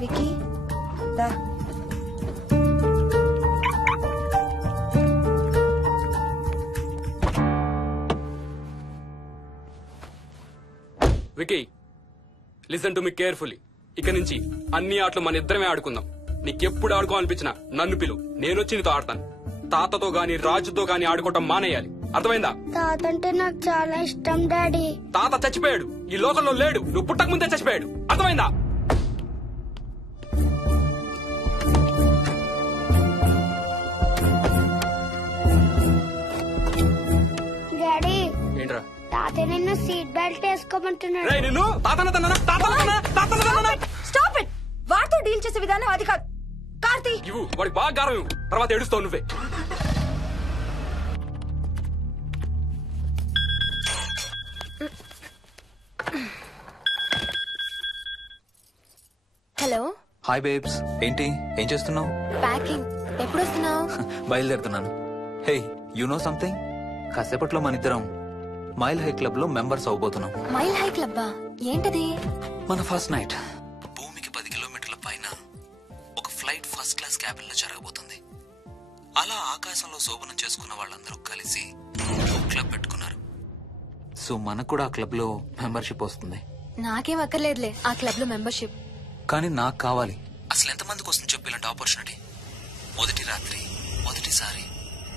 Wiki దా. Vicky listen to me carefully. ఇక నుంచి అన్ని ఆటలు మన ఇద్దరమే ఆడుకుందాం. నీకెప్పుడు ఆడుకోవాలనిపించినా నన్ను పిలు, నేనొచ్చి నీతో ఆడతాను. తాతతో గాని రాజుతో గాని ఆడుకోవటం మానేయాలి, అర్థమైందా? తాత అంటే నాకు చాలా ఇష్టం డాడీ. తాత చచ్చిపోయాడు, ఈ లోకంలో లేడు. నువ్వు పుట్టక ముందే చచ్చిపోయాడు, అర్థమైందా? డాడీ ఏంట్రా? తాత నిన్ను సీట్ బెల్ట్ వేసుకోమంటున్నాడు. నిన్ను స్టాప్ ఇట్. వాడితో డీల్ చేసే విధానం అది కాదు. కార్తీ ఇవ్వు, వాడికి బాగా గారం ఇవ్వు, తర్వాత ఏడుస్తావు నువ్వే. హలో. Hi babes. ఏంటి ఏం చేస్తున్నావు? ప్యాకింగ్. ఎప్పుడు వస్తున్నావు? బయలుదేరుతున్నాను. హే యు నో సంథింగ్, కాసేపట్లో మన ఇద్దరం మైల్ హై క్లబ్ లో మెంబర్స్ అవబోతున్నాం. మైల్ హై క్లబ్బా? ఏంటది? మన ఫస్ట్ నైట్ భూమికి 10 కిలోమీటర్ల పైన ఒక ఫ్లైట్ ఫస్ట్ క్లాస్ క్యాబిన్ లో జరగబోతుంది. అలా ఆకాశంలో శోభనం చేసుకున్న వాళ్ళందరూ కలిసి క్లబ్ పెట్టుకున్నారు. సో మనకు కూడా ఆ క్లబ్ లో మెంబర్షిప్ వస్తుంది. నాకేం అక్కర్లేదులే ఆ క్లబ్ లో మెంబర్షిప్. కానీ నాకు కావాలి. అసలు ఎంతమందికి వస్తుంది చెప్పు ఇలాంటి ఆపర్చునిటీ? మొదటి రాత్రి మొదటిసారి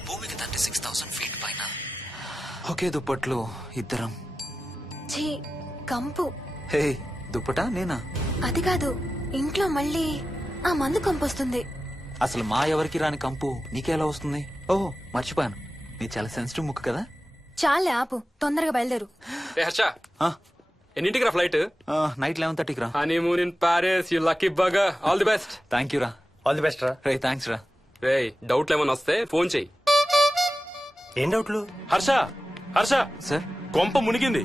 భూమికి 36,000 ఫీట్ పైన ఒకే దుప్పట్లో ఇద్దరం. ఛీ, కంపు. హే దుప్పటా నేనా? అది కాదు, ఇంట్లో మళ్ళీ ఆ మందు కంపు వస్తుంది. అసలు మా ఎవరికి రాని కంపు నీకెలా వస్తుంది? ఓహో మర్చిపోయాను, నీ చాలా సెన్సిటివ్ ముక్కు కదా. చాలే ఆపు, తొందరగా బయలుదేరు. హర్ష, ఎన్నింటికి రా ఫ్లైట్? నైట్ 11:30కి రా. Honeymoon in Paris, you lucky bugger. All the best. Thank you రా. ఆల్ ది బెస్ట్ రా. రే థ్యాంక్స్ రా. రే డౌట్లు ఏమైనా వస్తే ఫోన్ చెయ్యి. ఏం డౌట్లు? హర్ష హర్ష సార్, కొంప మునిగింది.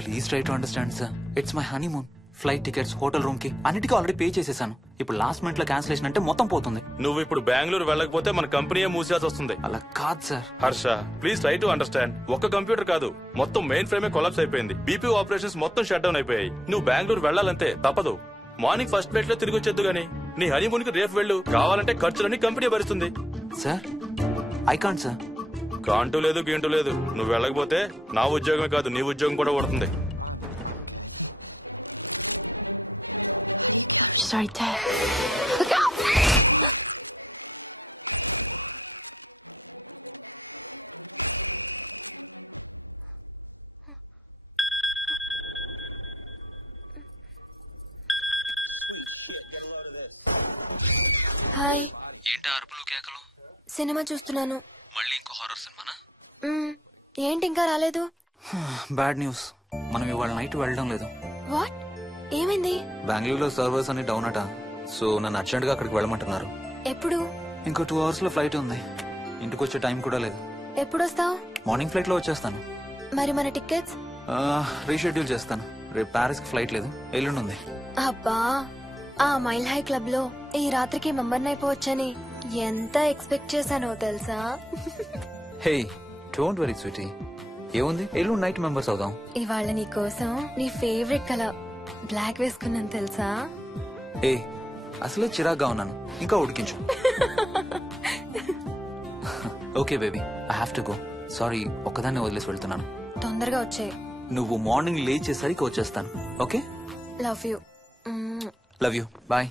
Please try to understand sir. It's my honeymoon. Flight tickets, hotel room కి అన్నిటికీ ఆల్రెడీ పే చేసేసాను. ఇప్పుడు లాస్ట్ మినిట్ లో క్యాన్సిలేషన్ అంటే మొత్తం పోతుంది. నువ్వు ఇప్పుడు బెంగళూరు వెళ్ళకపోతే మన కంపెనీయే మూసేయాల్సి వస్తుంది. అలా కాదు sir. Harsha please try to understand. ఒక్క కంప్యూటర్ కాదు, మొత్తం మెయిన్ ఫ్రేమే కొలాప్స్ అయిపోయింది. బీపీ ఆపరేషన్స్ మొత్తం షట్ డౌన్ అయిపోయాయి. నువ్వు బెంగళూరు వెళ్ళాలంటే తప్పదు. మార్నింగ్ ఫస్ట్ ఫ్లైట్ లో తిరిగి వచ్చేద్దు గానీ నీ హనీమూన్ కి రేపు వెళ్ళు. కావాలంటే ఖర్చులన్నీ కంపెనీ భరిస్తుంది. Sir I can't sir. Can't లేదు గీంటూ లేదు. నువ్వు వెళ్ళకపోతే నా ఉద్యోగమే కాదు నీ ఉద్యోగం కూడా పడుతుంది. Sorry, Dad. Look out! Hi. ఏంటి అరుపులు కేకలు? సినిమా చూస్తున్నాను. మళ్ళీ ఇంకో హారర్ సినిమానా? ఏంటి ఇంకా రాలేదు? బ్యాడ్ న్యూస్, మనం ఇవాళ నైట్ వెళ్ళడం లేదు. వాట్? ఏమైంది? బెంగళూరులో సర్వర్స్ అన్ని డౌన్ అట. సో నన్ను అర్జెంట్ గా అక్కడికి వెళ్ళమంటున్నారు. ఎప్పుడు? ఇంకో 2 hours లో ఫ్లైట్ ఉంది. ఇంటికి వచ్చే టైం కూడా లేదు. ఎప్పుడు వస్తావు? మార్నింగ్ ఫ్లైట్ లో వచ్చేస్తాను. మరి మన టికెట్స్? రీషెడ్యూల్ చేస్తాను. రేపు ప్యారిస్ కి ఫ్లైట్ లేదు, ఎల్లుండి ఉంది. అబ్బా, ఆ మైల్ హై క్లబ్ లో ఈ రాత్రికి మెంబర్ అయిపోవచ్చని ఎంత ఎక్స్పెక్ట్ చేశానో తెలుసా? హే డోంట్ వరీ స్వీటీ, ఏముంది ఎల్లుండి నైట్ మెంబర్స్ అవుదాం. ఇవాళ నీ కోసం నీ ఫేవరెట్ కలర్ బ్లాక్ వేసుకున్నాను తెలుసా? ఏ అసలే చిరాగ్గా ఉన్నాను, ఇంకా ఉడికించు. Okay baby, I have to go. Sorry, ఒక్కదాన్ని వదిలేసి వెళ్తున్నాను. తొందరగా వచ్చే. నువ్వు మార్నింగ్ లేచేసరికి వచ్చేస్తాను. Okay, love you. Love you, bye.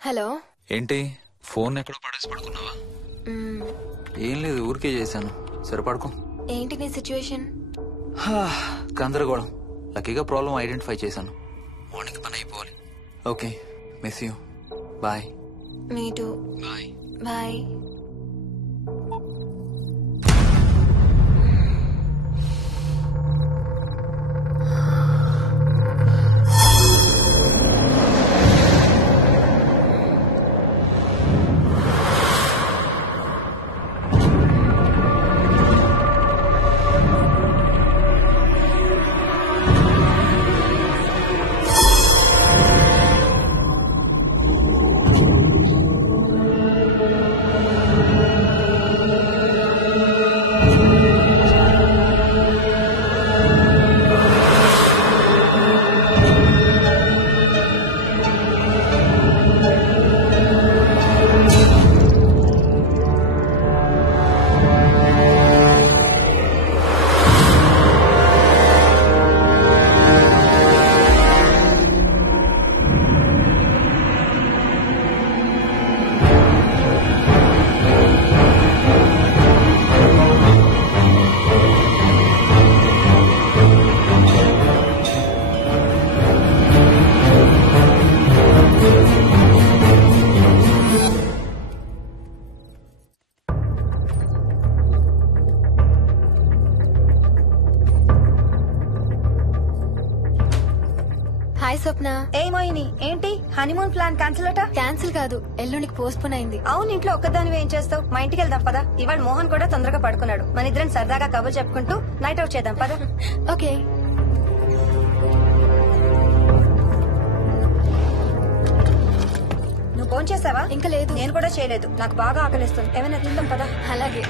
Hello. ఏంటి ఫోన్ ఎక్కడో పడేసి పడుకున్నావా? ఏం లేదు, ఊరికే చేశాను. సరే పడుకో. ఏంటి నీ సిచ్యువేషన్? గందరగోళం. లక్కీగా ప్రాబ్లం ఐడెంటిఫై చేశాను. మార్నింగ్ పని అయిపోవాలి. Okay, miss you. Bye. Me too. Bye. Bye. Hi Swapna. ఏమోయిని ఏంటి హనీమూన్ ప్లాన్ క్యాన్సిల్ అట? క్యాన్సిల్ కాదు, ఎల్లుండికి పోస్ట్ పోన్ అయింది. అవును, ఇంట్లో ఒక్కదానివి ఏం చేస్తావు? మా ఇంటికి వెళ్దాం పదా. ఇవాళ మోహన్ కూడా తొందరగా పడుకున్నాడు. మన ఇద్దరం సరదాగా కబుర్లు చెప్పుకుంటూ నైట్ అవుట్ చేద్దాం పదా. ఓకే. భోంచేసావా? ఇంకా లేదు. నేను కూడా చేయలేదు. నాకు బాగా ఆకలిస్తుంది. ఏమైనా తిందాం పదా. అలాగే